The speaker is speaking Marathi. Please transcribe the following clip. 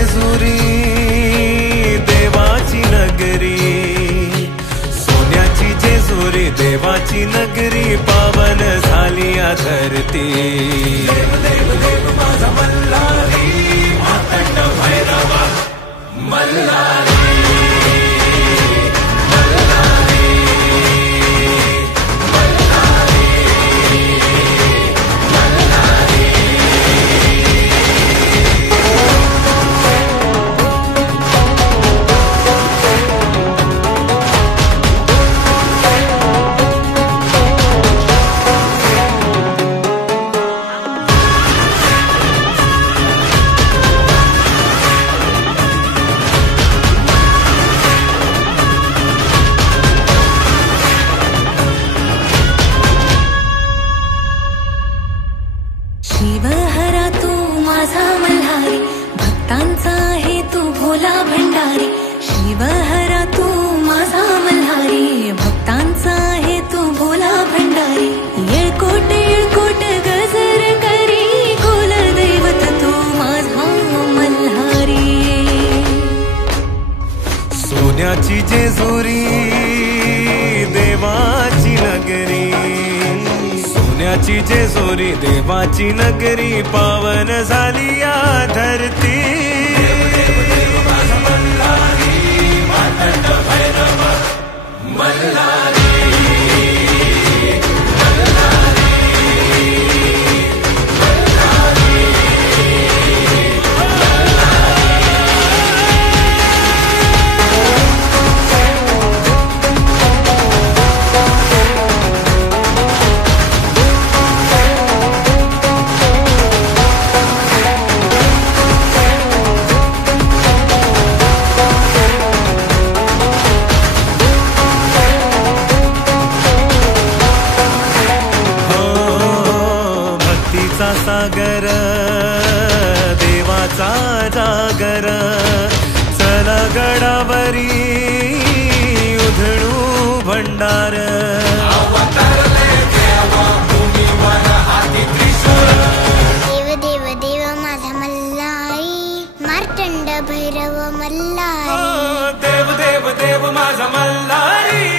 जेजुरी देवाची नगरी, सोन्याची जेजुरी देवाची नगरी, पावन झाली या धरती। देव देव देव माझा मल्हारी, मातंड भैरवा मल्हारी। शिवहरा तू माझा मल्हारी, भक्तांचा आहे तू भोला भंडारी। शिवहरा तू माझा मल्हारी, भक्तांचा आहे तू भोला भंडारी। येळकोट येळकोट गजर करी, कुल दैवत तू माझा मल्हारी। सोन्याची जेजुरी देवाची नगरी, सोन्याची जेजुरी देवाची नगरी, पावन झाली या धरती। देव देव देव माझा मल्हारी, मातंड भैरव मल्हारी। सागर देवाचा जागर, चला गडावरी उधळू भंडार। देव देव देव माझा मल्हारी, मार्तंड भैरव मल्हारी। देव देव देव माझा मल्हारी,